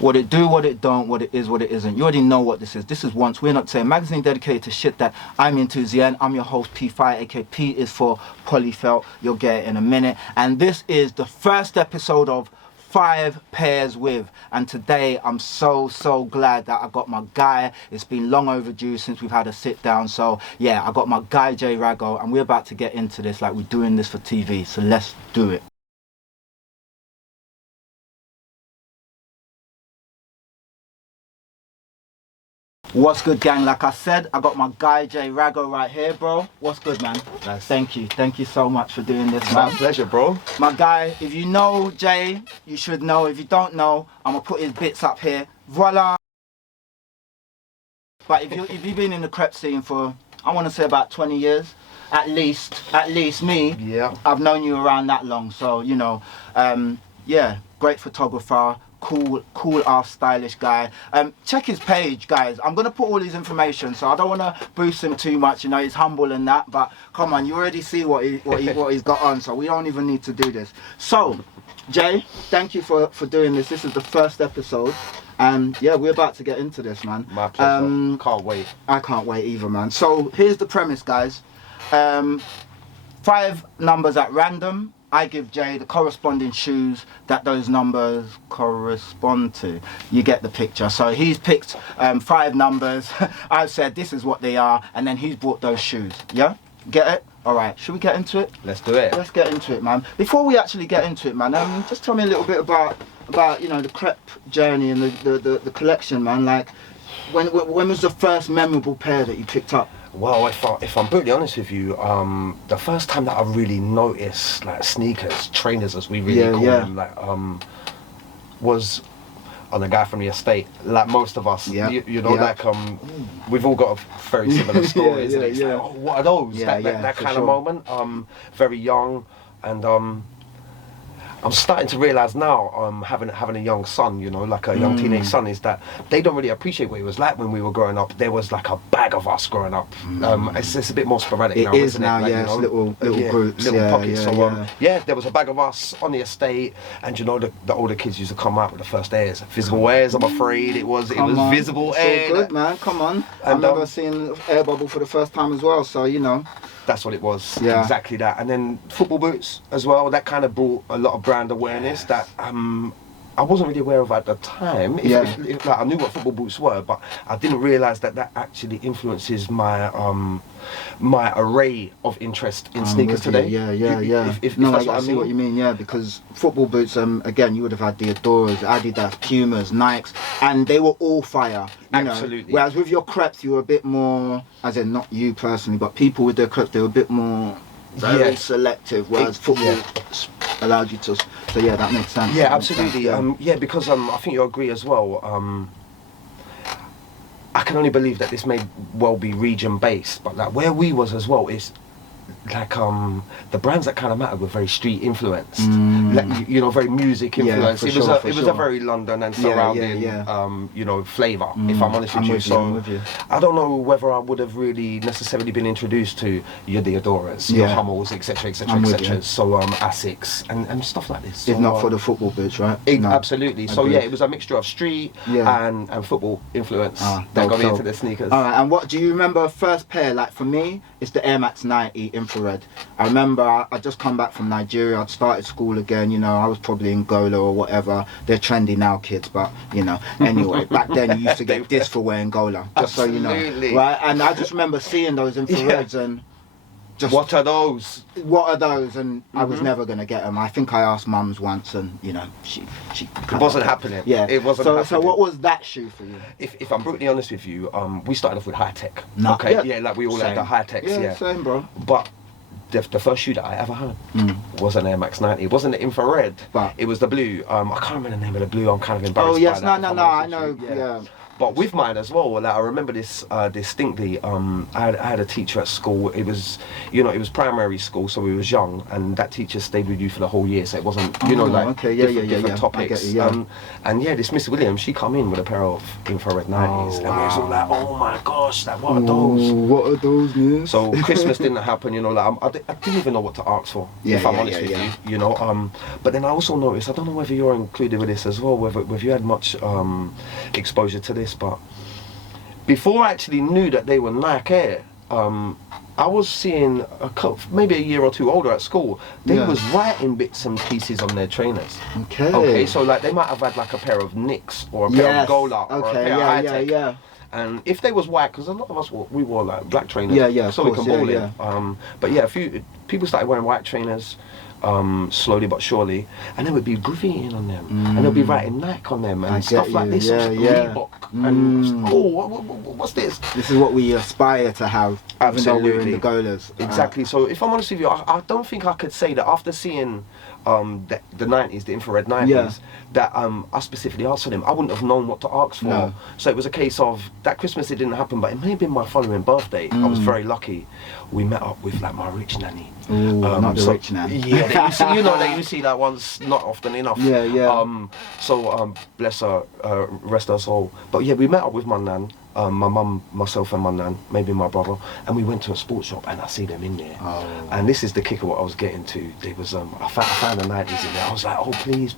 What it do, what it don't, what it is, what it isn't. You already know what this is. This is Once We're Not Saying, magazine dedicated to shit that I'm into. The end. I'm your host, P5, aka P is for Polyfelt. You'll get it in a minute. And this is the first episode of 5 Pairs With. And today I'm so glad that I got my guy. It's been long overdue since we've had a sit down. So yeah, I got my guy JRAGO, and we're about to get into this like we're doing this for TV. So let's do it. What's good, gang? Like I said, I got my guy JRAGO right here, bro. What's good, man? Nice. Thank you so much for doing this, man. My pleasure, bro. My guy, if you know Jay, you should know. If you don't know, I'm gonna put his bits up here. Voila. But if you've been in the crep scene for, I want to say about 20 years, at least me. Yeah. I've known you around that long, so you know, yeah, great photographer. Cool ass stylish guy. Check his page, guys. I'm gonna put all his information, so I don't want to boost him too much. You know, he's humble and that, but come on, you already see what he's got on, so we don't even need to do this. So Jay, thank you for doing this. This is the first episode, and yeah, we're about to get into this, man. My pleasure. Can't wait. I can't wait either, man. So here's the premise, guys. 5 numbers at random. I give Jay the corresponding shoes that those numbers correspond to. You get the picture. So he's picked 5 numbers. I've said this is what they are, and then he's brought those shoes. Yeah? Get it? All right. Should we get into it? Let's do it. Let's get into it, man. Before we actually get into it, man, just tell me a little bit about you know, the crep journey and the collection, man. Like, when was the first memorable pair that you picked up? Well, if I'm brutally honest with you, the first time that I really noticed like sneakers, trainers as we really call them, like was on a guy from the estate. Like most of us, you know, like we've all got a very similar stories. And it's like, oh, what are those? That kind of moment. Very young, and I'm starting to realise now, having a young son, you know, like a young teenage son, is that they don't really appreciate what it was like when we were growing up. There was like a bag of us growing up. It's a bit more sporadic now, isn't it? Now, like, yeah, you know, it's little groups, little pockets. There was a bag of us on the estate, and you know, the older kids used to come out with the first airs, visible airs. I'm afraid it was visible air. So good, man. Come on. I remember seeing Air Bubble for the first time as well. So you know. That's what it was, exactly that. And then football boots as well, that kind of brought a lot of brand awareness that I wasn't really aware of at the time. Like, I knew what football boots were, but I didn't realise that actually influences my my array of interest in sneakers today. If I see what you mean, because football boots, again, you would have had the Adoras, Adidas, Pumas, Nikes, and they were all fire. Absolutely. Whereas with your creps, you were a bit more, as in not you personally, but people with their creps, they were a bit more very selective, whereas football allowed you to. So yeah, that makes sense. Yeah, absolutely. Because I think you agree as well. I can only believe that this may well be region based, but like where we was as well is like the brands that kind of mattered were very street influenced, like, you know, very music influenced. It was a very London and surrounding you know, flavour, if I'm honest with you. So I don't know whether I would have really necessarily been introduced to your Deodoras, your Hummels, etc. So Asics and stuff like this. If not for the football boots, right? Absolutely. So yeah, it was a mixture of street and football influence that got me into the sneakers. Alright, and what do you remember first pair? Like for me, it's the Air Max 90 infrared. I remember I just come back from Nigeria. I'd started school again, you know, I was probably in Gola or whatever. They're trendy now, kids, but you know, anyway, back then you used to get this for wearing Gola, just so you know, right? And I just remember seeing those infrareds and just, what are those? And I was never gonna get them. I think I asked mums once, and you know, she it wasn't happening. Yeah, it wasn't happening. So what was that shoe for you? If I'm brutally honest with you, we started off with high tech. Like we all had the high techs. Yeah, same, bro. But the first shoe that I ever had was an Air Max 90. It wasn't the infrared, but it was the blue. I can't remember the name of the blue. I'm kind of embarrassed. Oh yes, by that, no, I know. But with mine as well, like I remember this distinctly. I had a teacher at school. It was, you know, it was primary school, so we was young, and that teacher stayed with you for the whole year. So it wasn't, you know, like different topics. And yeah, this Miss Williams, she come in with a pair of infrared 90s, and we was all like, oh my gosh, like what are those? What are those, man? So Christmas didn't happen, you know, like I didn't even know what to ask for, if I'm honest with you, you know. But then I also noticed, I don't know whether you're included with this as well, whether you had much exposure to this, but before I actually knew that they were Nike Air, I was seeing maybe a year or two older at school, they was writing bits and pieces on their trainers. Okay, so like they might have had like a pair of Nicks or a pair of Gola or a pair of High-Tech. And if they was white, because a lot of us we wore like black trainers, so we can ball in. But yeah, a few people started wearing white trainers. Slowly but surely, and there would be graffiti on them, and they'll be writing Nike on them and stuff like this, Reebok, and what's this? This is what we aspire to have, even though we're in the Golas. Exactly. So if I'm honest with you, I don't think I could say that after seeing the 90s, the infrared 90s, that I specifically asked for them. I wouldn't have known what to ask for. No. So it was a case of that Christmas it didn't happen, but it may have been my following birthday. I was very lucky. We met up with like my rich nanny. Ooh, not the rich nanny. Yeah, that you see that one's not often enough. So bless her, rest her soul. But yeah, we met up with my nan. My mum, myself and my nan, maybe my brother, and we went to a sports shop and I see them in there. And this is the kicker what I was getting to. There was I found the 90s in there. I was like, oh please,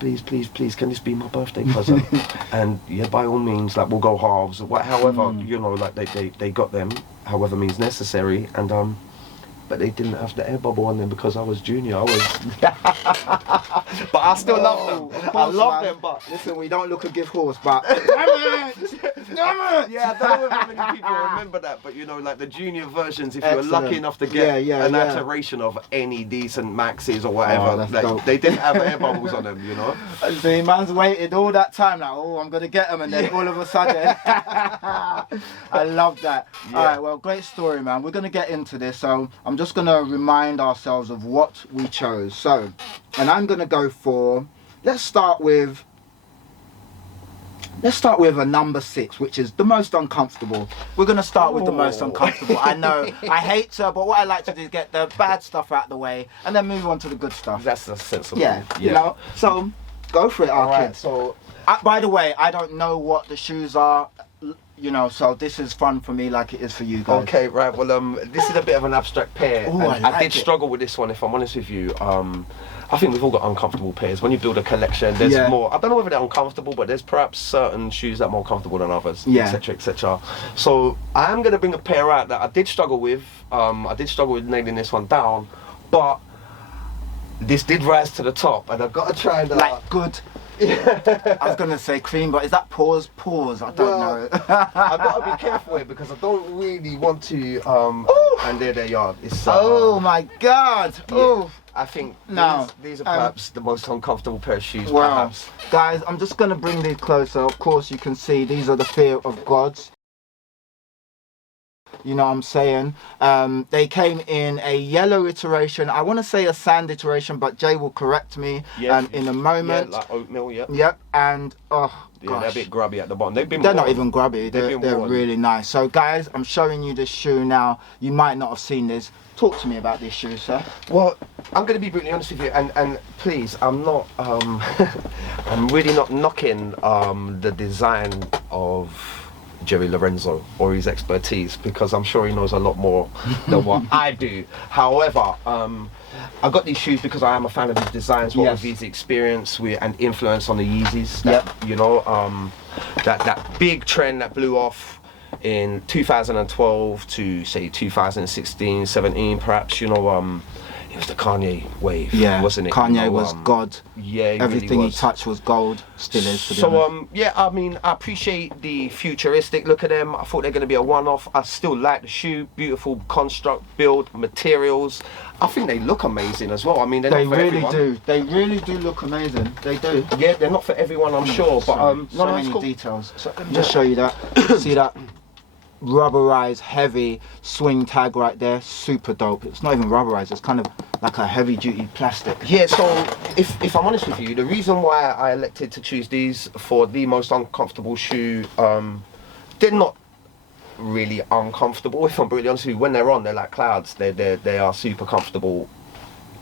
can this be my birthday present? And yeah, by all means, like we'll go halves or however, you know, like they got them, however means necessary, and but they didn't have the air bubble on them because I was junior. I was, but I still love them. I love them. But listen, we don't look a gift horse, but yeah, I don't know if many people remember that, but you know, like the junior versions, if you were lucky enough to get an iteration of any decent Maxis or whatever, they didn't have air bubbles on them, you know. See, man's waited all that time, like, oh, I'm gonna get them, and then all of a sudden, I love that. All right, well, great story, man. We're gonna get into this, so I'm just gonna remind ourselves of what we chose. So, and I'm gonna go for, let's start with a number 6, which is the most uncomfortable. We're gonna start with the most uncomfortable. I know, I hate to, but what I like to do is get the bad stuff out of the way and then move on to the good stuff. That's a sensible. Yeah, you know. So go for it, our Alright, kids. so by the way, I don't know what the shoes are, you know, so this is fun for me like it is for you guys. Okay, right. Well, this is a bit of an abstract pair. Ooh, I did struggle with this one, if I'm honest with you. I think we've all got uncomfortable pairs. When you build a collection, there's more. I don't know whether they're uncomfortable, but there's perhaps certain shoes that are more comfortable than others, etc., etc. So I am going to bring a pair out that I did struggle with. I did struggle with nailing this one down, but this did rise to the top, and I've got to try and like good. I was gonna say cream, but is that pause? I don't know. I've got to be careful here because I don't really want to. And there they are. It's, oh my God! Yeah, oh, I think now these are perhaps the most uncomfortable pair of shoes. Wow, perhaps. Guys, I'm just gonna bring these closer. Of course, you can see these are the fear of gods. You know what I'm saying? They came in a yellow iteration. I want to say a sand iteration, but Jay will correct me in a moment. Yeah, like oatmeal, Yep, and gosh. They're a bit grubby at the bottom. They're not even grubby. They're really nice. So guys, I'm showing you this shoe now. You might not have seen this. Talk to me about this shoe, sir. Well, I'm going to be brutally honest with you, and please, I'm not. I'm really not knocking the design of Jerry Lorenzo or his expertise, because I'm sure he knows a lot more than what I do. However, I got these shoes because I am a fan of his designs, with his experience and influence on the Yeezys. You know, that big trend that blew off in 2012 to say 2016, 17, perhaps. You know, it was the Kanye wave, wasn't it? Kanye was God. Yeah, everything really he touched was gold. Still is. So yeah, I mean, I appreciate the futuristic look of them. I thought they're going to be a one-off. I still like the shoe, beautiful construct, build, materials. I think they look amazing as well. I mean, they really do. They really do look amazing. They do. Yeah, they're not for everyone, I'm sure. But so many details. So let me just show you that. See that? Rubberized heavy swing tag right there, super dope. It's not even rubberized, it's kind of like a heavy duty plastic. Yeah, so if I'm honest with you, the reason why I elected to choose these for the most uncomfortable shoe they're not really uncomfortable, if I'm brutally honest with you. When they're on, they're like clouds. They are super comfortable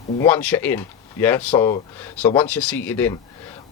once you're in. Yeah, so once you're seated in,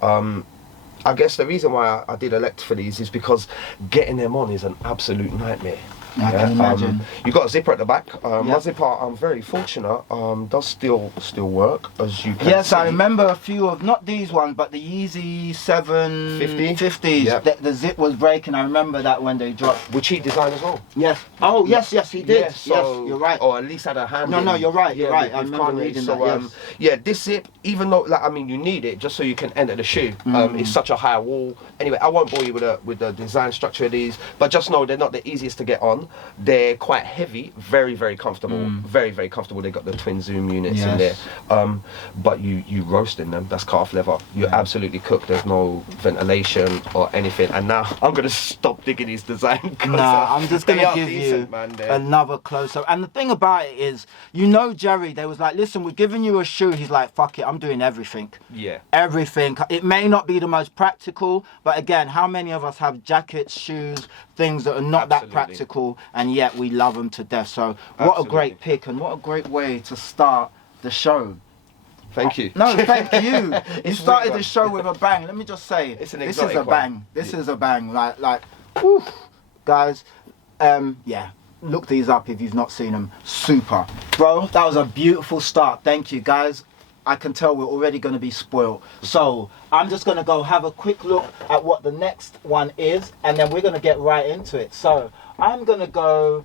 I guess the reason why I did elect for these is because getting them on is an absolute nightmare. I can imagine. You got a zipper at the back. My zipper, I'm very fortunate, does still work, as you can Yes, see. I remember a few of, not these ones, but the Yeezy 750s. Yep. The zip was breaking. I remember that when they dropped. Which he designed as well. Yes. Oh, yes, he did. Yeah, so, yes, you're right. Or at least had a hand. No, you're right. You're right. I with remember Kanye. reading So, that. Yes. yeah, this zip, even though, like, I mean, you need it just so you can enter the shoe. It's such a high wall. Anyway, I won't bore you with the design structure of these, but just know they're not the easiest to get on. They're quite heavy, very, very comfortable. Very, very comfortable. They got the twin zoom units in there. But you roast in them. That's calf leather. You're absolutely cooked. There's no ventilation or anything. And now I'm gonna stop digging these design. Nah, I'm just gonna give decent, you man, another close-up. And the thing about it is, Jerry, they was like, listen, we're giving you a shoe. He's like, fuck it, I'm doing everything. Yeah. Everything. It may not be the most practical, but again, how many of us have jackets, shoes, things that are not that practical, and yet we love them to death? So what a great pick, and what a great way to start the show. Thank you. No, thank you. You started the show with a bang. Let me just say, It's an this is a exotic bang. one. This is a bang. Like, whew. Guys, yeah. Look these up if you've not seen them. Super. Bro, that was a beautiful start. Thank you, guys. I can tell we're already going to be spoiled. So I'm just going to go have a quick look at what the next one is, and then we're going to get right into it. So I'm going to go,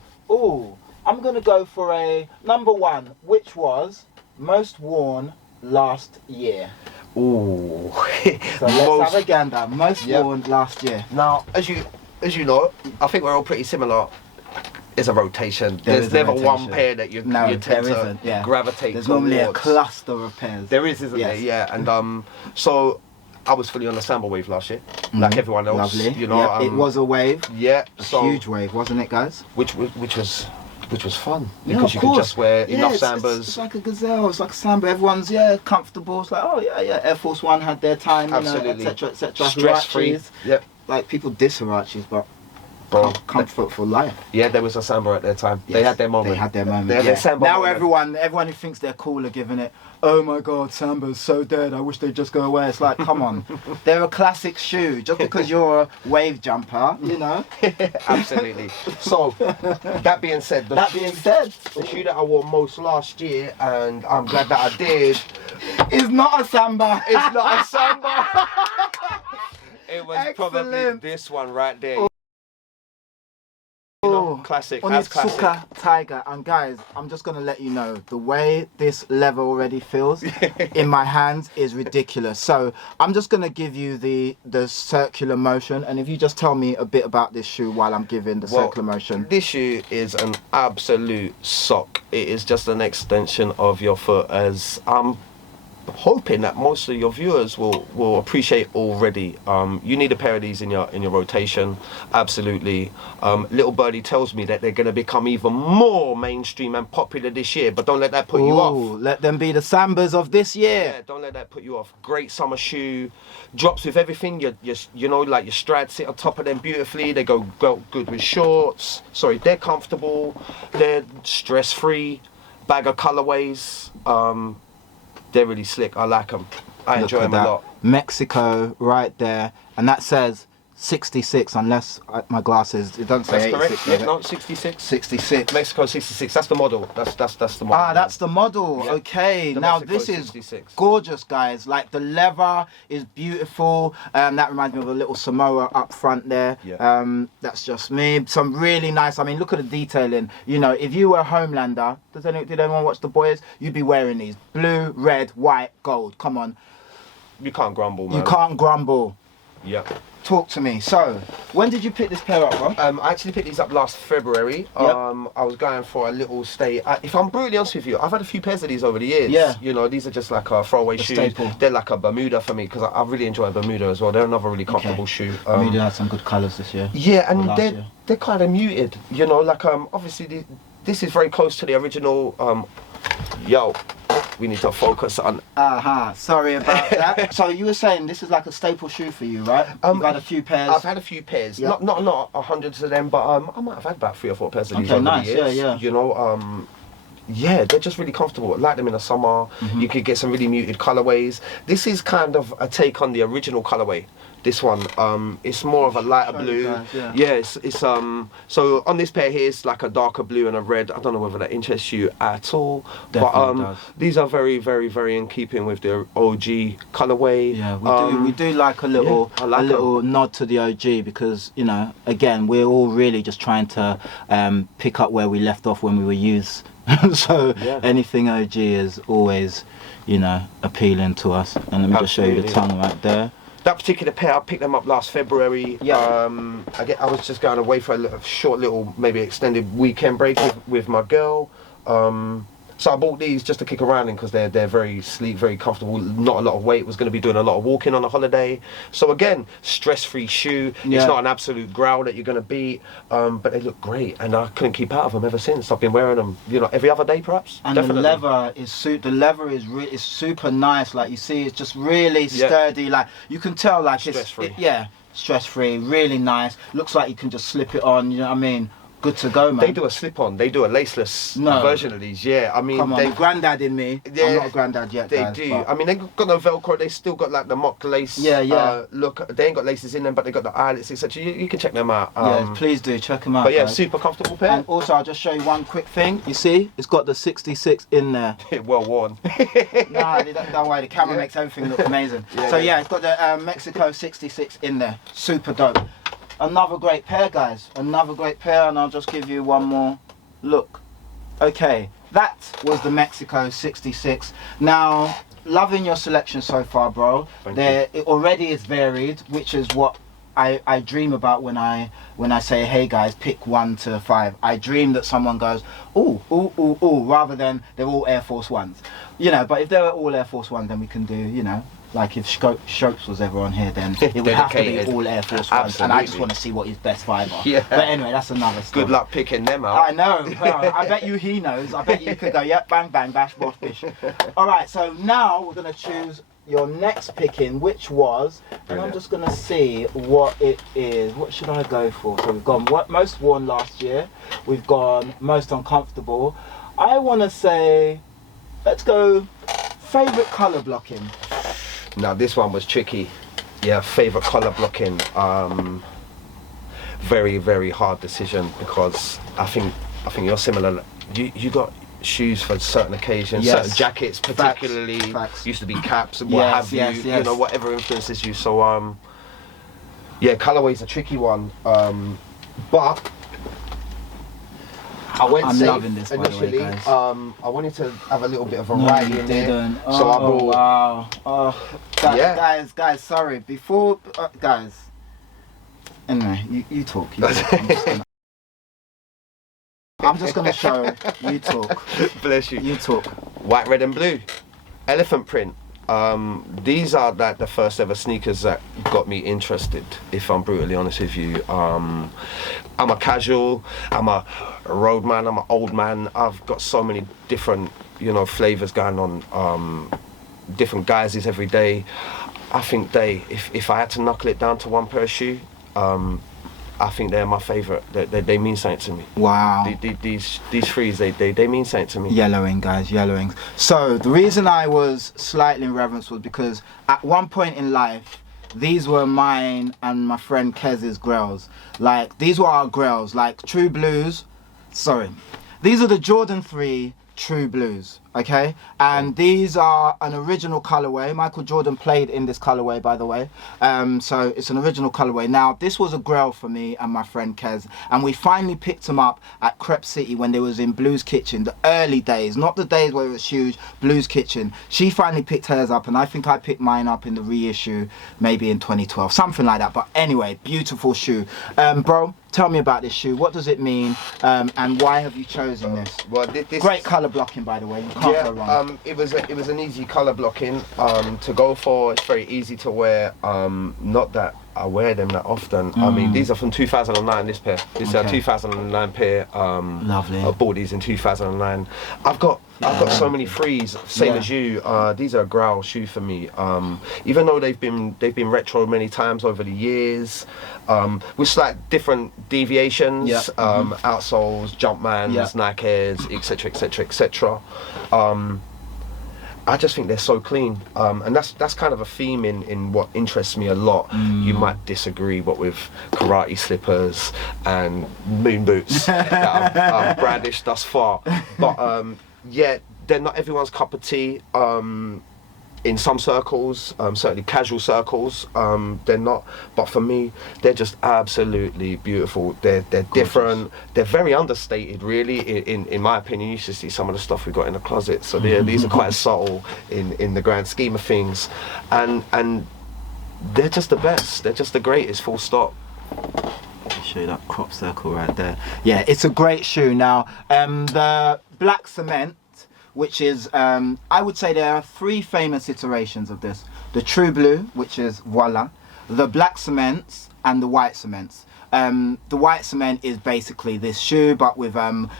I'm going to go for a number one, which was most worn last year. Ooh. So let's have a gander. Most worn last year. Now, as you know, I think we're all pretty similar. It's a rotation. There's never rotation. one pair that you tend to gravitate There's towards. normally a cluster of pairs. There is, isn't there? Yeah. And so I was fully on the Samba wave last year, like everyone else. Lovely. You know, it was a wave. Yeah. A So huge wave, wasn't it, guys? which was fun Yeah, because of you could course. just wear enough it's Sambas. It's like a gazelle. It's like a Samba. Everyone's comfortable. It's like, oh yeah. Air Force One had their time, Absolutely. etc. Stress free. Yep. Like people diss Huaraches, but comfort for life. Yeah, there was a Samba at their time. Yes, they had their moment. They had their moment. They had their Samba now moment. everyone who thinks they're cool are giving it, oh my god, Samba's so dead, I wish they'd just go away. It's like, come on. They're a classic shoe. Just because you're a wave jumper, Absolutely. So, that being said, the shoe that I wore most last year, and I'm glad that I did, is not a Samba. it's not a Samba. It was probably Excellent. this one right there. You know, classic, as classic. Onitsuka Tiger. And guys, I'm just going to let you know, the way this leather already feels in my hands is ridiculous. So I'm just going to give you the circular motion, and if you just tell me a bit about this shoe while I'm giving the circular motion. This shoe is an absolute sock. It is just an extension of your foot, as I'm hoping that most of your viewers will appreciate already. You need a pair of these in your rotation, absolutely. Little Birdie tells me that they're going to become even more mainstream and popular this year, but don't let that put you off. Let them be the Sambas of this year. Yeah, don't let that put you off. Great summer shoe, drops with everything. You know, like your strads sit on top of them beautifully. They go good with shorts. Sorry, they're comfortable. They're stress-free. Bag of colorways. They're really slick. I like them. I enjoy them a lot. Mexico right there, and that says 66, unless my glasses, it doesn't say That's 86. correct. Yeah, no, 66. 66. Mexico 66. That's the model. That's the model. Ah, that's the model. Yeah. Okay, The now Mexico this is 66. gorgeous, guys. Like the leather is beautiful. That reminds me of a little Samoa up front there. Yeah. That's just me. Some really nice. I mean, look at the detailing. You know, if you were a Homelander, did anyone watch The Boys? You'd be wearing these blue, red, white, gold. Come on. You can't grumble, man. You can't grumble. Yeah. Talk to me. So, when did you pick this pair up, bro? I actually picked these up last February. Yep. I was going for a little stay. If I'm brutally honest with you, I've had a few pairs of these over the years. Yeah. You know, these are just like a throwaway shoes. Staple. They're like a Bermuda for me, because I really enjoy a Bermuda as well. They're another really comfortable shoe. Bermuda had some good colours this year. Yeah, and last year. they're kind of muted. You know, like obviously this is very close to the original. Yo. we need to focus on. Sorry about that. So you were saying this is like a staple shoe for you, right? You've had a few pairs. I've had a few pairs. Yep. Not hundreds of them, but I might have had about 3 or 4 pairs of these over the years. Yeah. You know, yeah, they're just really comfortable. I like them in the summer. You could get some really muted colorways. This is kind of a take on the original colorway. This one, it's more of a lighter blue. It's so on this pair here, it's like a darker blue and a red. I don't know whether that interests you at all. Definitely does. These are very, very, very in keeping with the OG colorway. Yeah, we do like a little nod to the OG because, you know, again, we're all really just trying to pick up where we left off when we were youths. So anything OG is always, you know, appealing to us. And let me just show you the tongue right there. That particular pair, I picked them up last February. I was just going away for a short little, maybe extended weekend break with my girl. So I bought these just to kick around in because they're very sleek, very comfortable, not a lot of weight. Was going to be doing a lot of walking on a holiday. So again, stress-free shoe. It's not an absolute growl that you're going to beat, but they look great, and I couldn't keep out of them ever since. I've been wearing them, you know, every other day perhaps. And the leather is super nice. Like you see, it's just really sturdy. Like you can tell, like stress-free. Stress-free, really nice. Looks like you can just slip it on. You know what I mean? Good to go, man. They do a slip-on. They do a laceless version of these. Yeah, I mean, come on, the granddad in me. Yeah, I'm not a granddad yet. They do. But I mean, they got no Velcro. They still got like the mock lace. Look, they ain't got laces in them, but they got the eyelets, etc. You can check them out. Please do check them out. But yeah, guys. super comfortable pair. And also, I'll just show you one quick thing. You see, it's got the 66 in there. Well worn. Nah, don't worry. The camera makes everything look amazing. It's got the Mexico 66 in there. Super dope. Another great pair, guys. Another great pair, and I'll just give you one more look. Okay, that was the Mexico 66. Now, loving your selection so far, bro. It already is varied, which is what I dream about when I say, hey guys, pick 1 to 5. I dream that someone goes, ooh, rather than they're all Air Force Ones. You know, but if they're all Air Force One, then we can do, you know, like if Shopes was ever on here, then it would have to be all Air Force Ones. And I just want to see what his best 5 are. But anyway, that's another story. Good luck picking them out. I know. Well, I bet you he knows. I bet you could go, yep, bang, bang, bash, bosh, bish. All right, so now we're going to choose your next picking, which was, and I'm just going to see what it is. What should I go for? So we've gone most worn last year. We've gone most uncomfortable. I want to say, let's go favourite colour blocking. Now this one was tricky. Yeah, favourite colour blocking. Very, very hard decision because I think you're similar. You got shoes for certain occasions, certain jackets particularly. Facts. Used to be caps and what have you. You know, whatever influences you. So yeah, colourway's a tricky one. But I went I'm safe loving this, initially. By the way, guys. I wanted to have a little bit of variety in there. So I brought. Wow. Oh, guys, sorry. Before, guys. Anyway, you talk. I'm just gonna show you talk. Bless you. You talk. White, red, and blue. Elephant print. These are like the first ever sneakers that got me interested, if I'm brutally honest with you. I'm a casual, I'm a road man, I'm an old man. I've got so many different, you know, flavors going on, different guises every day. I think if I had to knuckle it down to one pair of shoe, I think they're my favorite. They mean something to me. Wow. These threes, they mean something to me. Yellowing, guys, yellowing. So the reason I was slightly in reverence was because at one point in life, these were mine and my friend Kez's grails. Like, these were our grails, like True Blues. Sorry. These are the Jordan 3 True Blues, okay? And these are an original colorway. Michael Jordan played in this colorway, by the way. So it's an original colorway. Now, this was a grail for me and my friend Kez. And we finally picked them up at Crep City when they was in Blues Kitchen, the early days, not the days where it was huge, Blues Kitchen. She finally picked hers up, and I think I picked mine up in the reissue, maybe in 2012, something like that. But anyway, beautiful shoe. Bro, tell me about this shoe. What does it mean, and why have you chosen this? Well, this great color blocking, by the way. You can't go wrong. It was an easy color blocking to go for. It's very easy to wear. Not that I wear them that often. I mean, these are from 2009. This pair. This is a 2009 pair. Lovely. I bought these in 2009. I've got I've got so many threes, same as you. These are a growl shoe for me. Even though they've been retro many times over the years, with slight different deviations, outsoles, Jumpmans, Nike Airs, etc., etc., etc. I just think they're so clean, and that's kind of a theme in what interests me a lot. You might disagree, but with karate slippers and moon boots that I've brandished thus far, but yeah, they're not everyone's cup of tea. In some circles, certainly casual circles, they're not. But for me, they're just absolutely beautiful. They're different. They're very understated, really. In my opinion, you should see some of the stuff we've got in the closet. So these are quite subtle in the grand scheme of things, and they're just the best. They're just the greatest. Full stop. Show you that crop circle right there. Yeah, it's a great shoe. Now, the black cement, which is, I would say there are 3 famous iterations of this. The true blue, which is voila, the black cements, and the white cements. The white cement is basically this shoe, but with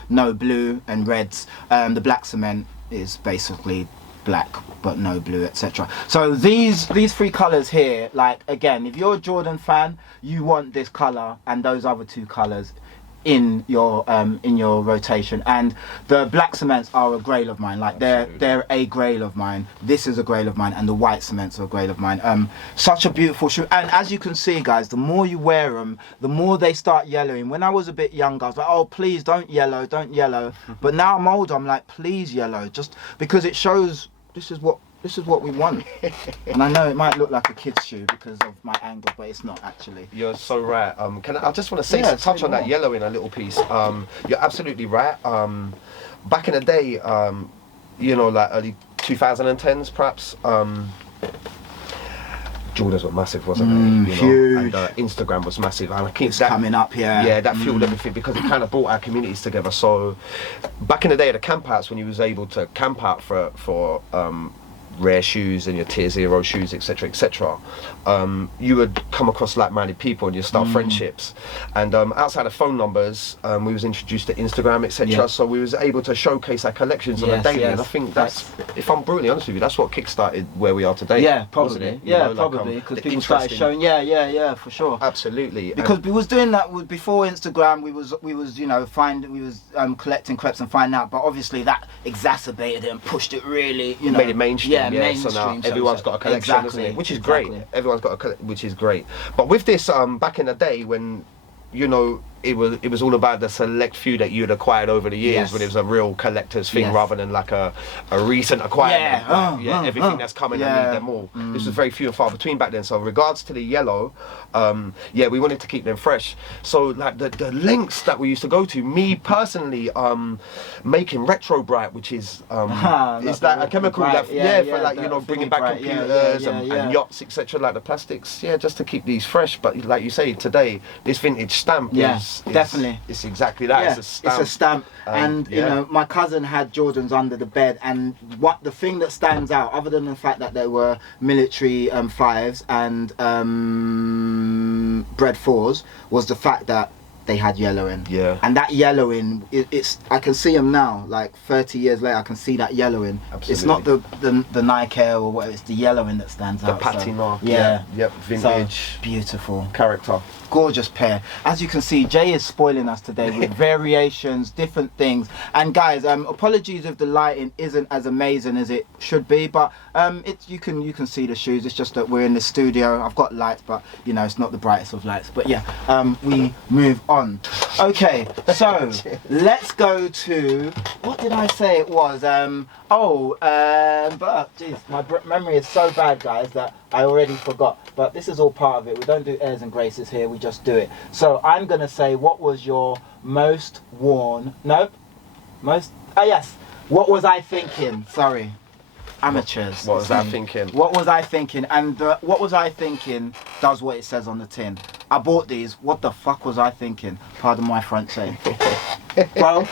no blue and reds. The black cement is basically black, but no blue, etc. So these 3 colors here, like, again, if you're a Jordan fan, you want this color and those other 2 colors in your rotation. And the black cements are a grail of mine. Like, they're a grail of mine. This is a grail of mine, and the white cements are a grail of mine. Such a beautiful shoe, and as you can see, guys, the more you wear them, the more they start yellowing. When I was a bit younger, I was like, oh, please don't yellow, don't yellow. But now I'm older, I'm like, please yellow, just because it shows this is what we want. And I know it might look like a kid's shoe because of my angle, but it's not actually. You're so right. I just want to say, touch on that yellow in a little piece. You're absolutely right. Back in the day, you know, like early 2010s perhaps, Jordans were massive, wasn't it? You know? Huge. And Instagram was massive, and I keep it's coming up, yeah, that fueled everything because it kind of brought our communities together. So back in the day at the camp outs, when you was able to camp out for rare shoes and your tier 0 shoes, etc., etc., you would come across like-minded people and you start friendships. And outside of phone numbers, we was introduced to Instagram, etc., so we was able to showcase our collections on a daily. And I think that's, if I'm brutally honest with you, that's what kickstarted where we are today. Yeah, probably. It? Yeah, know, probably, because people started showing. Yeah, for sure. Absolutely. Because we was doing that before Instagram. We was you know, collecting crepes and finding out, but obviously that exacerbated it and pushed it really, you know, made it mainstream. Yeah, so now everyone's got a collection, isn't it? Which is great. Everyone's got a which is great. But with this, back in the day when, you know, it was all about the select few that you'd acquired over the years, when it was a real collector's thing rather than like a recent acquirement. Everything that's coming, I need them all. This was very few and far between back then. So in regards to the yellow, we wanted to keep them fresh. So like the lengths that we used to go to, me personally, making retro bright, which is it's like a chemical that for like, you know, bringing back computers and yachts, etc., like the plastics, just to keep these fresh. But like you say, today this vintage stamp is definitely, it's exactly that. Yeah, it's a stamp. It's a stamp. And you know, my cousin had Jordans under the bed, and the thing that stands out, other than the fact that they were military 5s and bred 4s, was the fact that they had yellowing. Yeah. And that yellowing, it's I can see them now, like 30 years later, I can see that yellowing. Absolutely. It's not the Nike Air or whatever, it's the yellowing that stands out. The patina. So, yeah. Yep, vintage. So, beautiful. Character. Gorgeous pair. As you can see, Jay is spoiling us today with variations, different things. And guys, apologies if the lighting isn't as amazing as it should be, but you can see the shoes. It's just that we're in the studio. I've got lights, but you know, it's not the brightest of lights. But yeah, we move on. Okay, so let's go to, what did I say it was? But geez, my memory is so bad, guys, that I already forgot. But this is all part of it. We don't do airs and graces here, we just do it. So I'm gonna say, what was your most worn, yes, what was I thinking? Sorry, amateurs. What was I thinking? What was I thinking? And what was I thinking does what it says on the tin. I bought these. What the fuck was I thinking? Pardon my French saying. Bro,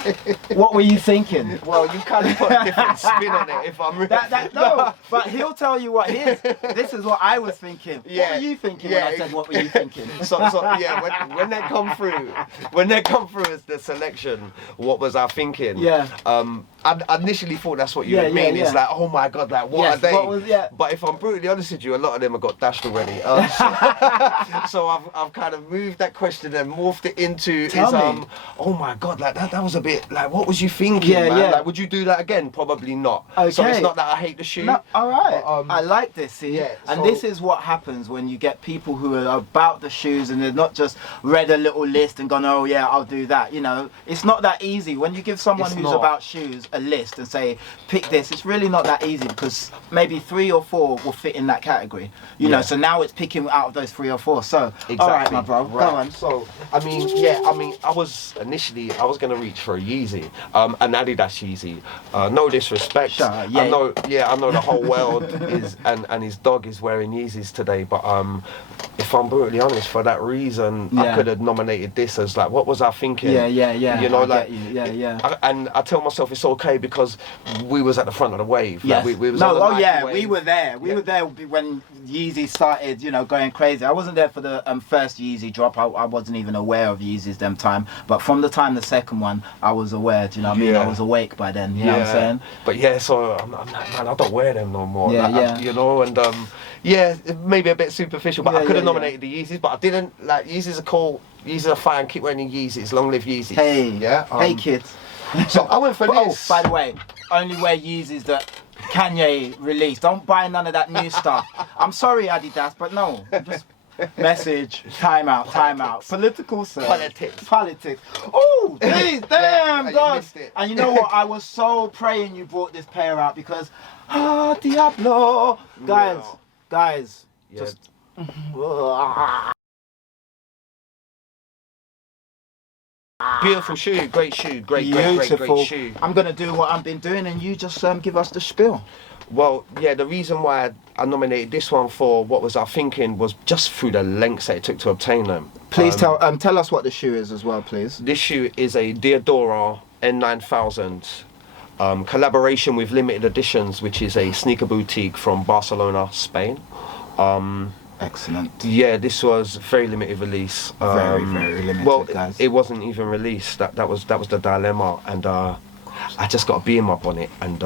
what were you thinking? Well, you kind of put a different spin on it, if I'm really... No, but he'll tell you what his... This is what I was thinking. Yeah. What were you thinking when I said, what were you thinking? So yeah, when they come through as the selection, what was I thinking? Yeah. I initially thought that's what you mean. Yeah. It's like, oh my God, like, what are they? But if I'm brutally honest with you, a lot of them have got dashed already. So I've kind of moved that question and morphed it into, oh my God, like that was a bit, like, what was you thinking, man? Yeah. Like, would you do that again? Probably not. Okay. So it's not that I hate the shoe. No, all right. But, I like this, see? Yeah, and so- this is what happens when you get people who are about the shoes and they're not just read a little list and gone, oh yeah, I'll do that. You know, it's not that easy. When you give someone It's who's not. about shoes a list and say, pick this, it's really not that easy because maybe 3 or 4 will fit in that category. You know, so now it's picking out of those 3 or 4. So, Exactly. all right, my bro, go on. So, I mean, I was going to reach for a Yeezy, an Adidas Yeezy. No disrespect. Sure, yeah. I know the whole world is, and his dog is wearing Yeezys today, but if I'm brutally honest, for that reason, I could have nominated this as like, what was I thinking? Yeah. You know, I like, get you. Yeah. And I tell myself it's okay because we was at the front of the wave. Yes. Like, we was on the Nike wave. We were there. We were there when Yeezy started, you know, going crazy. I wasn't there for the first Yeezy drop. I wasn't even aware of Yeezys them time. But from the time the second one, I was aware. Do you know what I mean? I was awake by then. You know what I'm saying? But yeah, so I'm like, man, I don't wear them no more. Yeah, like, you know, and maybe a bit superficial, but I could have nominated the Yeezys, but I didn't. Like, Yeezys are cool. Yeezys are fine. Keep wearing your Yeezys. Long live Yeezys. Hey, yeah. Hey, kids. So I went for this. Oh, by the way, only wear Yeezys that Kanye released. Don't buy none of that new stuff. I'm sorry, Adidas, but no. Just message. Time out. Political, sir. Politics. Oh, geez, damn, you God. missed it. And you know what? I was so praying you brought this pair out because, Diablo. Guys, Yeah. just... Beautiful shoe, great shoe, great shoe. I'm gonna do what I've been doing, and you just give us the spiel. Well, yeah, the reason why I nominated this one for what was I thinking was just through the lengths that it took to obtain them. Please tell us what the shoe is as well, please. This shoe is a Diadora N9000 collaboration with Limited Editions, which is a sneaker boutique from Barcelona, Spain. Excellent. Yeah, this was very limited release. Very limited. Well, guys. it wasn't even released. That was the dilemma, and I just got a beam up on it and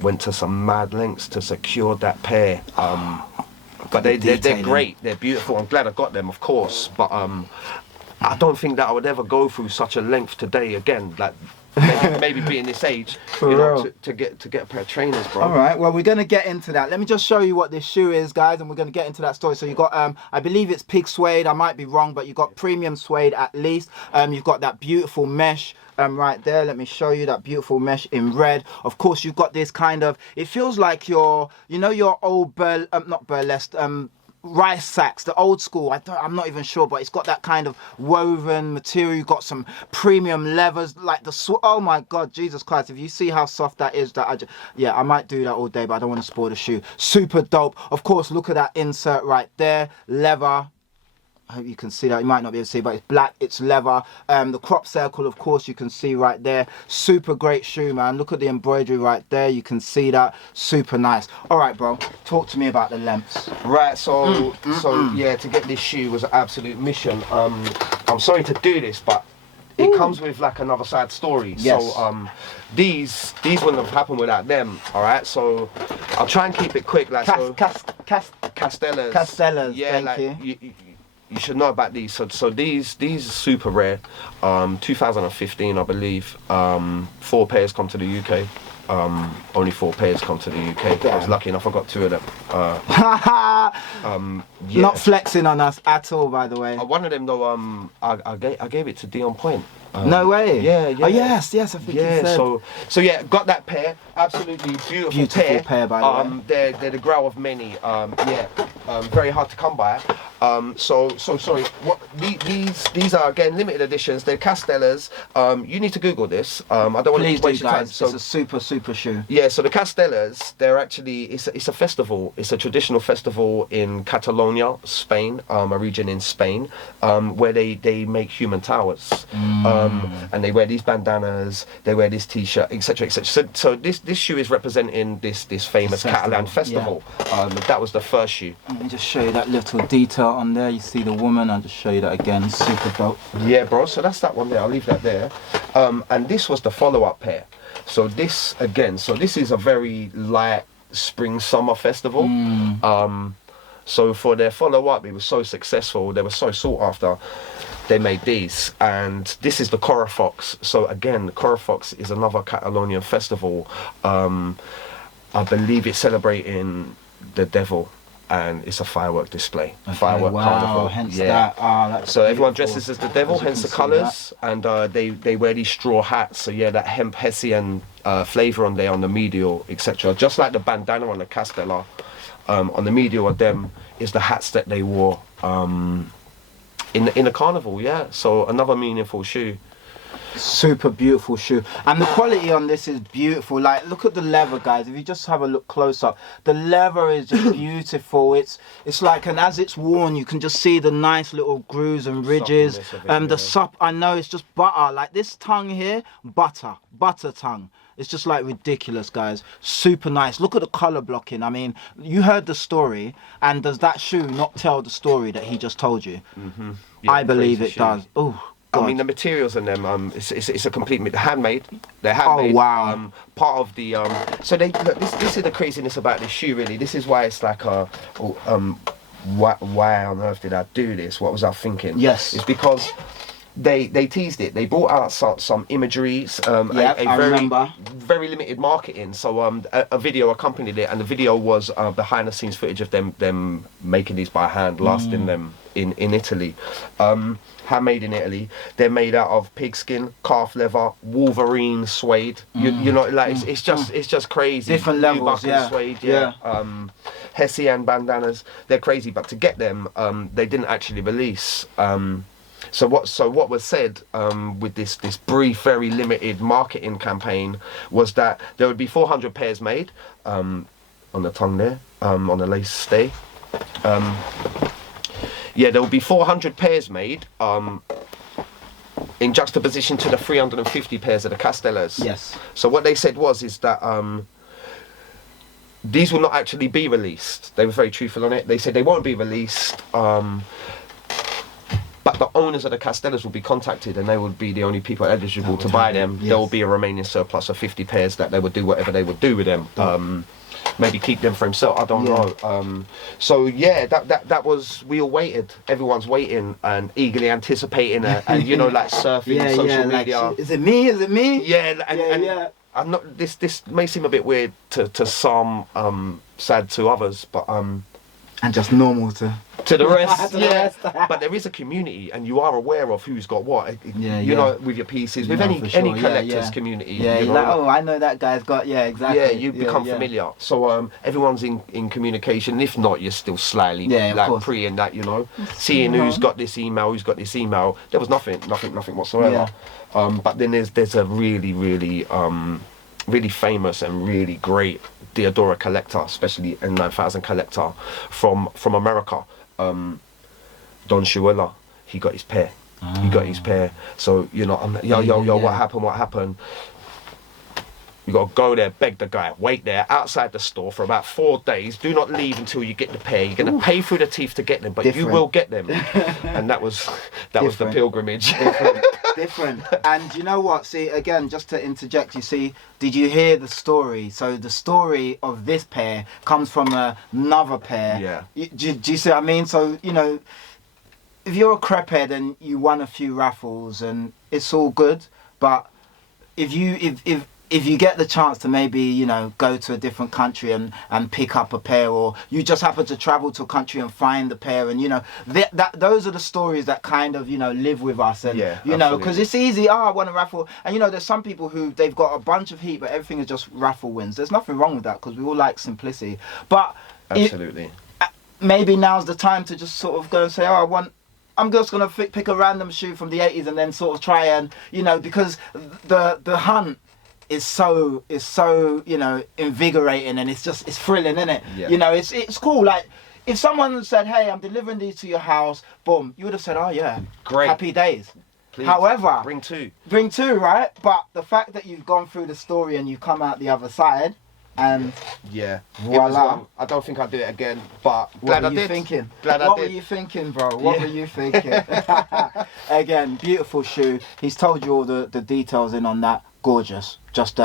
went to some mad lengths to secure that pair. But they're great. They're beautiful. I'm glad I got them, of course. But I don't think that I would ever go through such a length today again. Like. Maybe being this age, you know, to get a pair of trainers, bro. All right, well, we're going to get into that. Let me just show you what this shoe is, guys, and we're going to get into that story. So you've got, I believe it's pig suede. I might be wrong, but you've got premium suede at least. You've got that beautiful mesh right there. Let me show you that beautiful mesh in red. Of course, you've got this kind of, it feels like your old, not burlesque, rice sacks, the old school. I'm not even sure, but it's got that kind of woven material. You've got some premium levers, like oh my God, Jesus Christ! If you see how soft that is, I might do that all day, but I don't want to spoil the shoe. Super dope. Of course, look at that insert right there, leather. I hope you can see that. You might not be able to see, but it's black, it's leather. The crop circle, of course, you can see right there. Super great shoe, man. Look at the embroidery right there. You can see that. Super nice. All right, bro. Talk to me about the lengths. Right, so yeah, to get this shoe was an absolute mission. I'm sorry to do this, but it comes with like another side story. Yes. So these wouldn't have happened without them. All right, so I'll try and keep it quick. Like Castellas. Castellas. Yeah, thank you. You should know about these. So these are super rare. 2015, I believe. 4 pairs come to the UK. Only 4 pairs come to the UK. I was lucky enough I got 2 of them. Yeah. Not flexing on us at all, by the way. One of them though, I gave it to Dion Point. No way. Yeah. Oh yes, I think you said. So yeah, got that pair. Absolutely beautiful pair. By the way. They're the growl of many. Very hard to come by. So sorry. What these are again limited editions. They're Castellas. You need to Google this. I don't want to waste your time. So it's a super super shoe? Yeah, so the Castellas, they're actually, it's a festival. It's a traditional festival in Catalonia, Spain, a region in Spain, where they make human towers. And they wear these bandanas, they wear this t-shirt, etc., etc. So this shoe is representing this famous Catalan festival. That was the first shoe. Let me just show you that little detail on there. You see the woman, I'll just show you that again. Super dope. Yeah, bro, so that's that one there. I'll leave that there. And this was the follow-up pair. So this, again, so this is a very light spring-summer festival. So for their follow-up, it was so successful, they were so sought after, they made these. And this is the Fox. So again, the Fox is another Catalonian festival. I believe it's celebrating the devil. And it's a firework display, firework carnival. Hence that. That's so everyone beautiful. dresses as the devil, hence the colours, and they wear these straw hats. So yeah, that hemp Hessian flavour on there on the medial, etc. Just like the bandana on the Castella, on the medial of them is the hats that they wore in the carnival. Yeah, so another meaningful shoe. Super beautiful shoe, and the quality on this is beautiful. Like, look at the leather, guys. If you just have a look close up, the leather is just beautiful. It's like, and as it's worn, you can just see the nice little grooves and ridges. I know it's just butter. Like this tongue here, butter tongue. It's just like ridiculous, guys. Super nice. Look at the color blocking. I mean, you heard the story, and does that shoe not tell the story that he just told you? Yeah, I believe it shoe. does. Oh. God. I mean, the materials in them, it's a complete handmade. They're handmade. Oh wow! Part of the so they look. This is the craziness about this shoe. Really, this is why it's like why on earth did I do this? What was I thinking? Yes, it's because they teased it. They brought out some imageries, very limited marketing. So a video accompanied it, and the video was behind the scenes footage of them making these by hand, lasting them in Italy. Handmade in Italy. They're made out of pigskin, calf leather, Wolverine suede. You know, like it's just crazy. Different levels, suede, Hessian bandanas. They're crazy, but to get them, they didn't actually release. So what was said with this brief, very limited marketing campaign was that there would be 400 pairs made on the tongue there, on the lace stay. Yeah, there will be 400 pairs made in juxtaposition to the 350 pairs of the Castellas. Yes. So what they said is that these will not actually be released. They were very truthful on it. They said they won't be released, but the owners of the Castellas will be contacted, and they will be the only people eligible to buy them. Yes. There will be a remaining surplus of 50 pairs that they would do whatever they would do with them. Maybe keep them for himself, I don't know. So yeah, that was, we all waited. Everyone's waiting and eagerly anticipating and you know, like surfing social media. Like, is it me? Is it me? Yeah, and I'm not, this may seem a bit weird to some, sad to others, but and just normal to the rest. But there is a community, and you are aware of who's got what. You know, with your pieces, with any collectors community. Yeah, you know, like, oh, I know that guy's got. Yeah, exactly. Yeah, you become familiar. So everyone's in communication. If not, you're still slightly like pre and that. You know, seeing who's got this email, who's got this email. There was nothing whatsoever. But then there's a really really famous and really great Diodora collector, especially a 9000 collector from America, Don Shuela. He got his pair. He got his pair. So you know, yo, what happened? You got to go there, beg the guy, wait there outside the store for about 4 days. Do not leave until you get the pair. You're going to pay through the teeth to get them, but you will get them. And that was the pilgrimage. Different. And you know what? See, again, just to interject, you see, did you hear the story? So the story of this pair comes from another pair. Yeah. Do you see what I mean? So, you know, if you're a crep head and you won a few raffles and it's all good, but if you get the chance to maybe, you know, go to a different country and pick up a pair, or you just happen to travel to a country and find the pair, and you know, those are the stories that kind of, you know, live with us, and you know, because it's easy. I won a raffle, and you know, there's some people who they've got a bunch of heat, but everything is just raffle wins. There's nothing wrong with that, because we all like simplicity. But absolutely, maybe now's the time to just sort of go and say, I'm just gonna pick a random shoe from the 80s and then sort of try and, you know, because the hunt is so you know, invigorating, and it's thrilling, isn't it? Yeah. You know, it's cool. Like if someone said, hey, I'm delivering these to your house, boom, you would have said, oh yeah, Great. happy days. Please, However, bring two, right? But the fact that you've gone through the story and you come out the other side, and yeah, voila. It was one. I don't think I'd do it again, but what glad were I you did. thinking? Glad I What did. were you thinking, bro? What were you thinking? Again, beautiful shoe. He's told you all the details in on that. Gorgeous. Just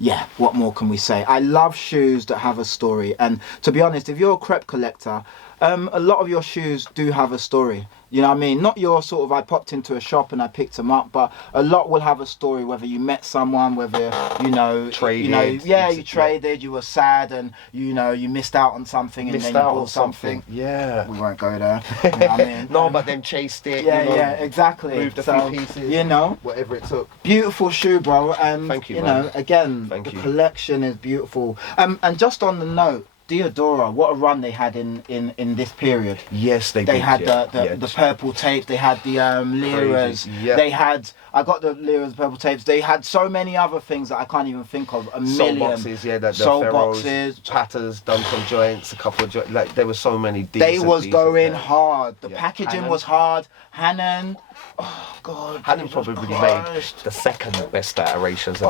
yeah, what more can we say? I love shoes that have a story, and to be honest, if you're a crepe collector, a lot of your shoes do have a story. You know what I mean? Not your sort of, I popped into a shop and I picked them up, but a lot will have a story, whether you met someone, whether, you know, Traded. you know, yeah, you traded, you were sad, and, you know, you missed out on something, and then you bought something. Yeah. We won't go there. You know what I mean? No, but then chased it. Yeah, you know, yeah, exactly. Moved a So, few pieces. you know, whatever it took. beautiful shoe, bro. And Thank you, you man. know, again, Thank the you. collection is beautiful. And just on the note, Diodora, what a run they had in this period. Yes, they They did. had yeah. the purple tapes. They had the Liras. Yeah. They had, I got the Liras purple tapes. They had so many other things that I can't even think of. A Soul million. boxes, yeah, the Soul Pharaohs, boxes. Patters, done some joints, a couple of joints. Like there were so many. They was going yeah. hard. The Yeah. packaging Hannon. was hard. Hannon. Oh God. Hannon Jesus probably Christ. made the second best iterations.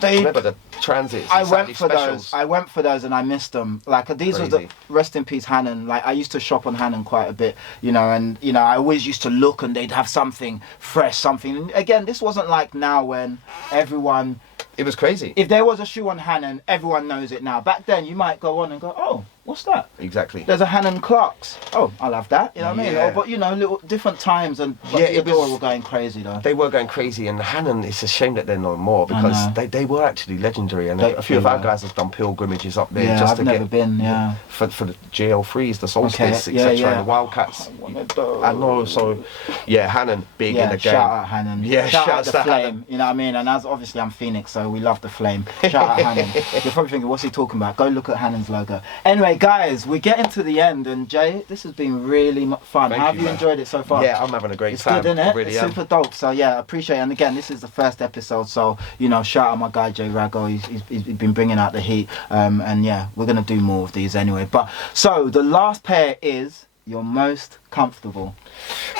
they- remember the transits. I and went Saturday for specials. those. I went for those and I missed them. Like these was the Crazy. rest in peace Hannon. Like I used to shop on Hannon quite a bit, you know, and you know I always used to look and they'd have something fresh, something. And again, this wasn't like now when everyone. It was crazy. If there was a shoe on Hannon, everyone knows it now. Back then, you might go on and go, oh, what's that? Exactly. There's a Hannon Clarks. Oh, I'll have that. You know what I mean? Yeah. Oh, but you know, little different times, and but Yeah, the it was- Adora were going crazy though. They were going crazy, and Hannon, it's a shame that they're no more I because know. they were actually legendary, and They- a few of they our were. guys have done pilgrimages up there Yeah, just I've to never get been. Yeah. for the JL3s, the Solstice, Okay, yeah, etc., yeah. and the Wildcats. I wanna do- I know, so yeah, Hannon big in Yeah, the game. shout out Hannon. Yeah, shout out shouts the to Flame. Hannon. You know what I mean? And as obviously I'm Phoenix, so we love the Flame. Shout out Hannon. You're probably thinking, what's he talking about? Go look at Hannon's logo. Anyway, guys, we're getting to the end, and Jay, this has been really fun. Thank How have you, you man. enjoyed it so far? Yeah, I'm having a great It's time. good, isn't I it? really It's am. super dope. So yeah, I appreciate it. And again, this is the first episode, so you know, shout out my guy JRAGO. He's been bringing out the heat. And yeah, we're gonna do more of these anyway. But so the last pair is your most comfortable.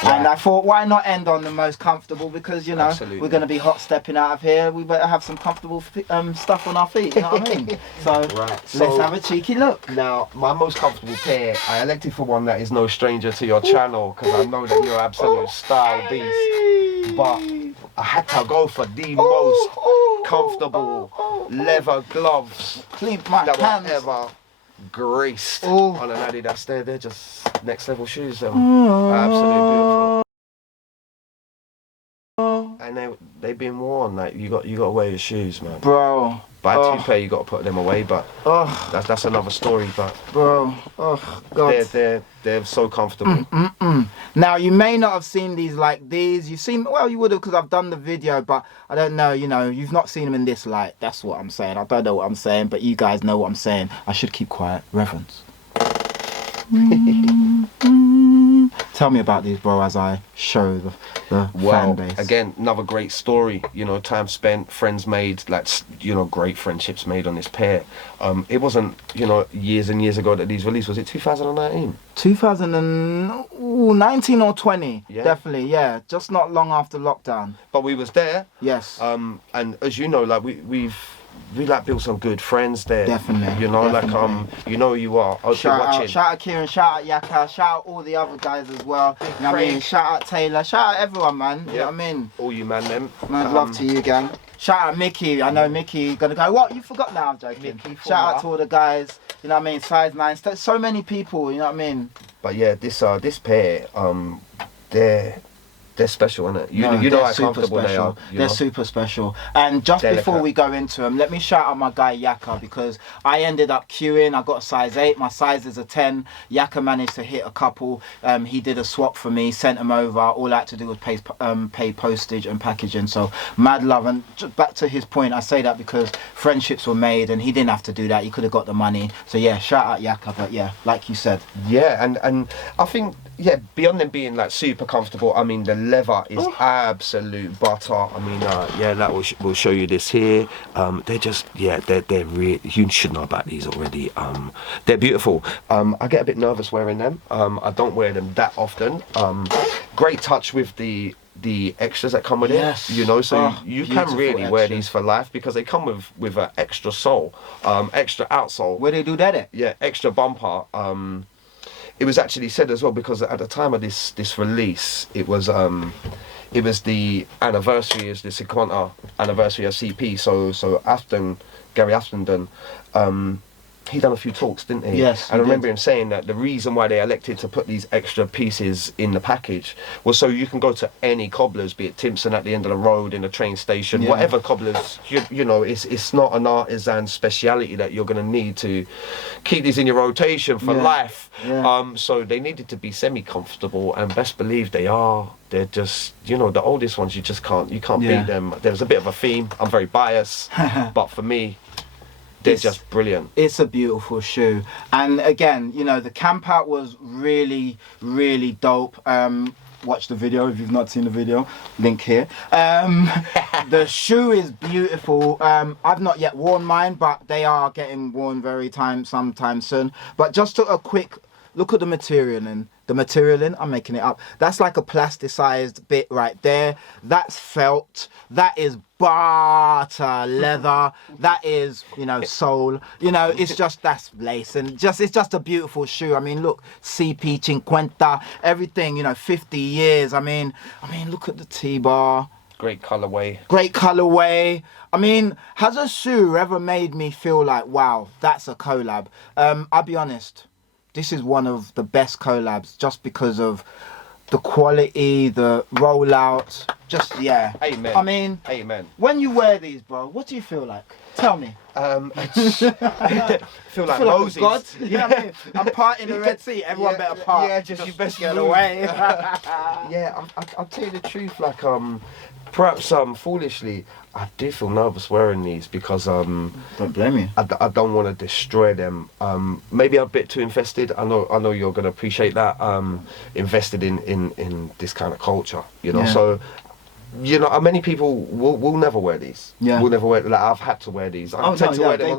Right. And I thought, why not end on the most comfortable? Because you know Absolutely. we're gonna be hot stepping out of here. We better have some comfortable stuff on our feet. You know what I mean? So Right, let's so- have a cheeky look. Now, my most comfortable pair, I elected for one that is no stranger to your channel because I know that you're absolute style beast. But I had to go for the most comfortable leather gloves Clean my that hands. were ever graced Ooh. on an Adidas. They're just next level shoes. Absolutely beautiful. And they've been worn. Like you got to wear your shoes, man. Bro. Buy Oh. two pair, you got to put them away. But Oh, that's another story. But bro. Oh, God. they're so comfortable. Now, you may not have seen these like these. You've seen, well, you would have because I've done the video, but I don't know, you know, you've not seen them in this light. That's what I'm saying. I don't know what I'm saying, but you guys know what I'm saying. I should keep quiet. Reverence. Tell me about these, bro, as I show the fan Well, base. again, another great story. You know, time spent, friends made, like, you know, great friendships made on this pair. It wasn't, you know, years and years ago that these released. Was it 2019? 2019 or 20, Yeah. definitely, yeah. Just not long after lockdown. But we was there. Yes. And as you know, like we like built some good friends there. Definitely, You know, definitely. like you know who you are. I hope you're watching. Shout out Kieran, shout out Yaka, shout out all the other guys as well. You know what I mean? Craig. Shout out Taylor, shout out everyone, man. You know what I mean? All you man them. Man, love to you, gang. Shout out Mickey. I know Mickey gonna go. What? You forgot now? I'm joking. Mickey, Shout out forgot. to all the guys. You know what I mean? Size 9. So many people. You know what I mean? But yeah, this pair, they're special, innit? You know they're how super comfortable they are. You They're know? super special. And just Delicate. before we go into them, let me shout out my guy Yaka because I ended up queuing. I got a size 8. My size is a 10. Yaka managed to hit a couple. He did a swap for me, sent them over. All I had to do was pay postage and packaging. So mad love. And just back to his point, I say that because friendships were made and he didn't have to do that. He could have got the money. So yeah, shout out Yaka. But yeah, like you said. Yeah, and I think yeah, beyond them being like super comfortable, I mean the leather is absolute butter. I mean, yeah, that we'll show you this here. They're just, yeah, they're really, you should know about these already. They're beautiful. I get a bit nervous wearing them. I don't wear them that often. Great touch with the extras that come with it, you know, so you can really wear these for life because they come with an extra sole, extra outsole. Where they do that at? Yeah, extra bumper. It was actually said as well because at the time of this release, it was the anniversary, is the 50th anniversary of CP. So Gary Aftondon, he done a few talks, didn't he? Yes. And I remember him saying that the reason why they elected to put these extra pieces in the package was so you can go to any cobblers, be it Timpson at the end of the road, in a train station, whatever cobblers, you know, it's not an artisan speciality that you're going to need to keep these in your rotation for life. Yeah. So they needed to be semi-comfortable, and best believe they are. They're just, you know, the oldest ones, you can't beat them. There's a bit of a theme. I'm very biased, but for me, they're just brilliant. It's a beautiful shoe. And again, you know, the camp out was really, really dope. Watch the video if you've not seen the video. Link here. The shoe is beautiful. I've not yet worn mine, but they are getting worn sometime soon. But just took a quick look at the material I'm making it up. That's like a plasticized bit right there. That's felt. That is butter leather. That is, you know, sole. You know, it's just, that's lace, and it's just a beautiful shoe. I mean, look, CP 50, everything, you know, 50 years. I mean, look at the T-bar. Great colorway. Great colorway. I mean, has a shoe ever made me feel like, wow, that's a collab? I'll be honest. This is one of the best collabs just because of the quality, the rollout, just, yeah. Amen. I mean, amen. When you wear these, bro, what do you feel like? Tell me. I feel like Moses. God. You know what I mean? I'm parting the Red Sea. Everyone better part. Yeah, just you best get away. Yeah, I'll tell you the truth. Like, perhaps foolishly, I do feel nervous wearing these because don't blame you. I don't want to destroy them. Maybe I'm a bit too invested. I know you're gonna appreciate that. Invested in this kind of culture, you know. So, you know, many people will never wear these. Yeah. Will never wear. Like, I've had to wear these. I tend to wear them.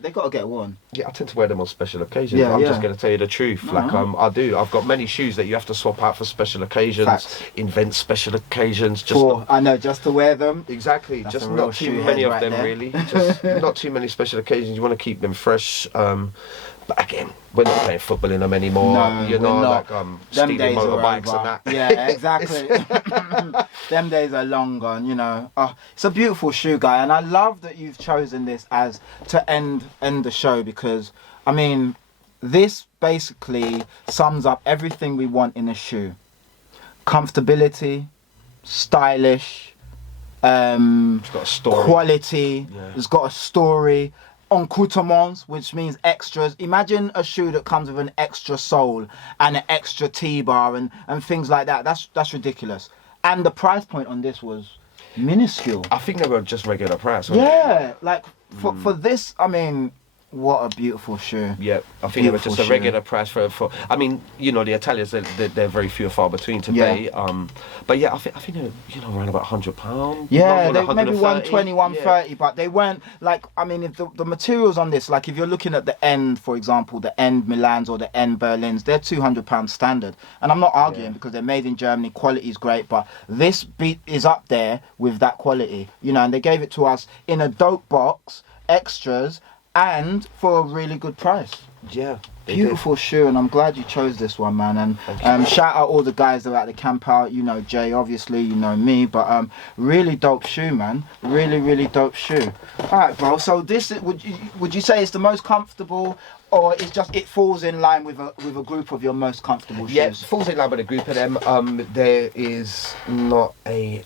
They gotta get worn. Yeah, I tend to wear them on special occasions. I'm just gonna tell you the truth. I do. I've got many shoes that you have to swap out for special occasions. Facts. Invent special occasions. Just to wear them. Exactly. That's just not too many of them, really. Just not too many special occasions. You want to keep them fresh. But again, we're not playing football in them anymore. No, you know, like stealing motorbikes and that. Yeah, exactly. Them days are long gone, you know. It's a beautiful shoe, guy, and I love that you've chosen this as to end the show because, I mean, this basically sums up everything we want in a shoe: comfortability, stylish, it's got a story. Quality. Yeah. It's got a story. Accoutrements, which means extras. Imagine a shoe that comes with an extra sole and an extra T-bar and things like that. That's ridiculous. And the price point on this was minuscule. I think they were just regular price. Yeah, like for this, I mean, what a beautiful shoe. Yeah, I think it was just a regular price for. I mean, you know, the Italians, they're very few and far between today. But yeah, I think they're, you know, around about £100. Yeah, they maybe 120, 130, but they weren't like. I mean, if the materials on this, like if you're looking at the end, for example, the end Milans or the end Berlins, they're £200 standard. And I'm not arguing because they're made in Germany, quality is great, but this beat is up there with that quality, you know. And they gave it to us in a dope box, extras, and for a really good price. Yeah. Beautiful shoe, and I'm glad you chose this one, man. And shout out all the guys that are at the camp out. You know Jay, obviously, you know me, but really dope shoe, man. Really, really dope shoe. All right, bro. So this would you say it's the most comfortable, or it's just it falls in line with a group of your most comfortable shoes? Yeah, it falls in line with a group of them. There is not a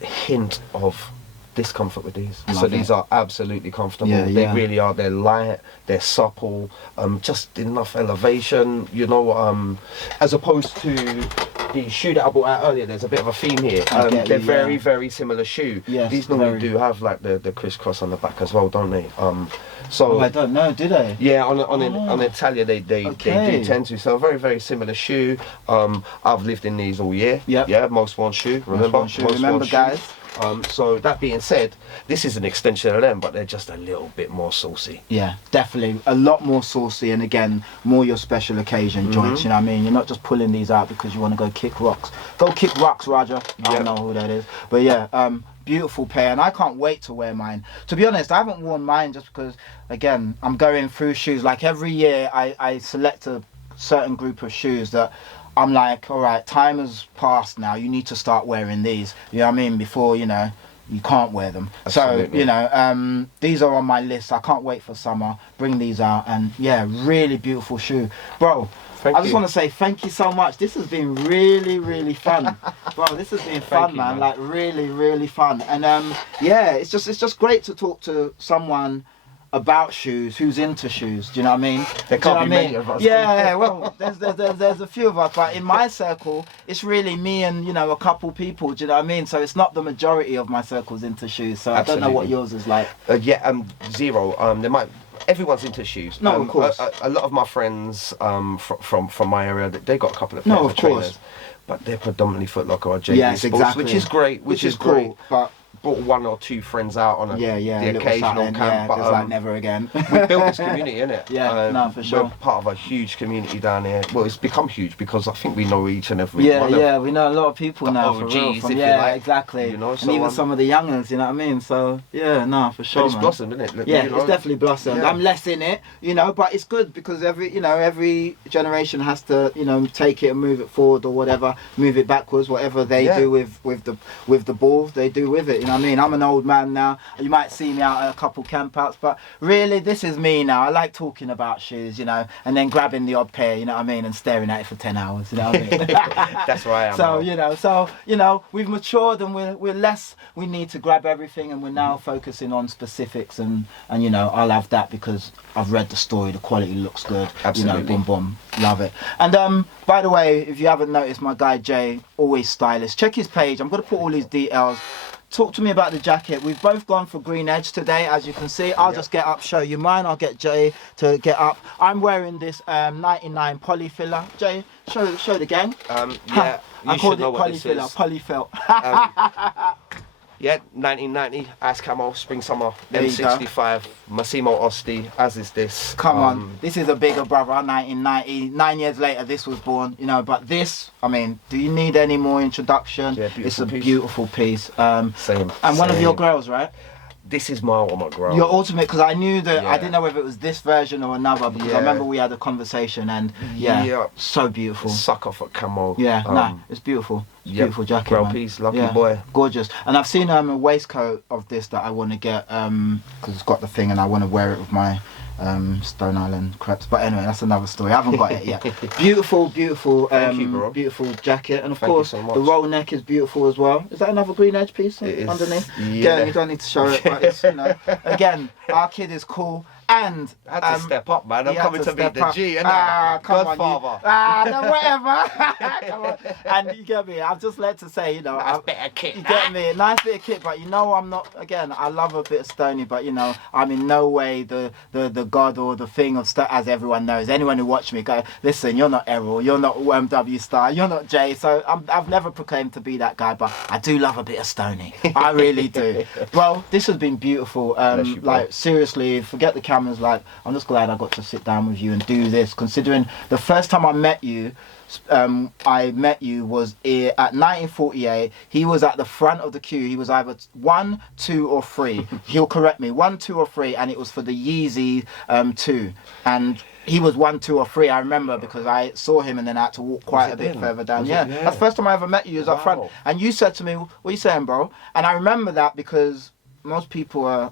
hint of discomfort with these. So these are absolutely comfortable. They really are. They're light, they're supple, just enough elevation, you know, as opposed to the shoe that I brought out earlier, there's a bit of a theme here. They're very similar shoe. Yes, these normally do have like the crisscross on the back as well, don't they? So I don't know, do they? Yeah, on Italia they do tend to. So a very similar shoe. I've lived in these all year. Yeah, most worn shoe. Remember, guys. So that being said, this is an extension of them, but they're just a little bit more saucy. Yeah, definitely a lot more saucy, and again, more your special occasion joints. You know what I mean? You're not just pulling these out because you want to go kick rocks. Go kick rocks, Roger. I don't know who that is, but yeah, beautiful pair, and I can't wait to wear mine. To be honest, I haven't worn mine just because, again, I'm going through shoes. Like every year, I select a certain group of shoes that I'm like, all right, time has passed now. You need to start wearing these. You know what I mean? Before, you know, you can't wear them. Absolutely. So, you know, these are on my list. I can't wait for summer. Bring these out, and yeah, really beautiful shoe, bro. I just want to say thank you so much. This has been really fun, bro. This has been fun, man. Like really fun. And yeah, it's just great to talk to someone about shoes who's into shoes. Do you know what I mean? There can't be many of us. Yeah, well, there's a few of us, but in my circle, it's really me and, you know, a couple people. Do you know what I mean? So it's not the majority of my circle's into shoes. So I don't know what yours is like. Zero. There might. Everyone's into shoes. No, of course. A lot of my friends from my area, they got a couple of pairs of trainers, but they're predominantly Foot Locker or JD Sports, exactly. which is great. Which is great. Cool, but brought one or two friends out on the occasional camp. Yeah, but like never again. We built this community, innit? Yeah, no, for sure. We're part of a huge community down here. Well, it's become huge because I think we know each and every one. Yeah, we know a lot of people now. OGs, for real. if you like, exactly. You know, and even some of the youngers, you know what I mean? So yeah, no, for sure. But it's blossomed, isn't it? Yeah, it's definitely blossomed. Yeah. I'm less in it, you know, but it's good because every generation has to, you know, take it and move it forward or whatever, move it backwards, whatever they do with the ball, they do with it. You know what I mean? I'm an old man now. You might see me out at a couple campouts, but really this is me now. I like talking about shoes, you know, and then grabbing the odd pair, you know what I mean, and staring at it for 10 hours, you know what I mean? That's where I am. So you know, we've matured and we're less, we need to grab everything, and we're now focusing on specifics, and you know, I'll have that because I've read the story, the quality looks good. Absolutely. You know, boom, love it. And by the way, if you haven't noticed, my guy Jay, always stylish. Check his page. I'm going to put all his details. Talk to me about the jacket. We've both gone for green edge today, as you can see. I'll just get up, show you mine. I'll get Jay to get up. I'm wearing this 99 poly filler. Jay, show the gang. Yeah, I called it poly filler, poly felt. Yeah, 1990, Ice Camo, Spring Summer, M65, Massimo Osti, as is this. Come on, this is a bigger brother, 1990. 9 years later, this was born, you know, but this, I mean, do you need any more introduction? Yeah, it's a beautiful piece. Same. And one of your girls, right? This is my ultimate girl. Your ultimate, because I knew that, I didn't know whether it was this version or another, because I remember we had a conversation, and so beautiful. Sucker for camo. Yeah, it's beautiful. It's beautiful jacket, Girl man. piece, lucky boy. Gorgeous. And I've seen a waistcoat of this that I want to get, because it's got the thing, and I want to wear it with my Stone Island crepes. But anyway, that's another story. I haven't got it yet. Beautiful, Thank you, bro. beautiful jacket. And of Thank you course, so much. the roll neck is beautiful as well. Is that another green edge piece underneath? Yeah, you don't need to show it, but it's, you know, again, our kid is cool. And I had to step up, man. I'm coming to meet the G, and Godfather. No, whatever. Come on. And you get me. I've just let to say, you know, nice bit of kit. You get me, nice bit of kit. But you know, I'm not. Again, I love a bit of Stoney, but you know, I'm in no way the god or the thing of as everyone knows. Anyone who watched me go, listen, you're not Errol, you're not W Star, you're not Jay. So I've never proclaimed to be that guy, but I do love a bit of Stoney. I really do. Well, this has been beautiful. Like seriously, forget the camera. Like, I'm just glad I got to sit down with you and do this, considering the first time I met you was at 1948. He was at the front of the queue. He was either 1, 2 or 3. He'll correct me, 1, 2 or 3, and it was for the Yeezy 2, and he was 1, 2 or 3. I remember because I saw him and then I had to walk quite a bit further down. Yeah, that's the first time I ever met you. Was up front, and you said to me, "What are you saying, bro?" And I remember that because most people are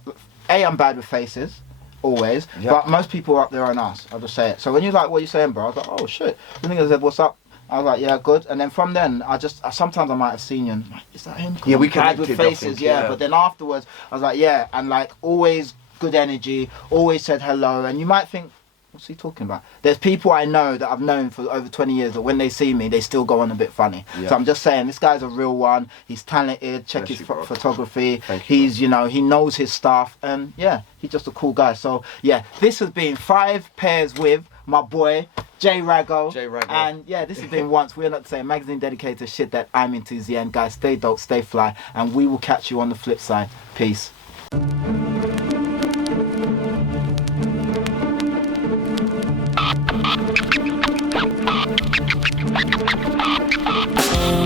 I'm bad with faces. Always, but most people are up there on us. I'll just say it. So when you're like, "What are you saying, bro?" I was like, "Oh shit!" The nigga said, "What's up?" I was like, "Yeah, good." And then from then, sometimes I might have seen you. And I'm like, is that him? Yeah, we connected with faces. Yeah, but then afterwards, I was like, "Yeah," and like always good energy. Always said hello, and you might think what's he talking about? There's people I know that I've known for over 20 years that when they see me, they still go on a bit funny. Yeah. So I'm just saying, this guy's a real one. He's talented. Check his photography. Thank you, He's, you know, he knows his stuff. And yeah, he's just a cool guy. So yeah, this has been 5 pairs with my boy, JRAGO. And yeah, this has been Once. We're Not the Same. Magazine dedicated to shit that I'm into. The end, guys. Stay dope, stay fly. And we will catch you on the flip side. Peace.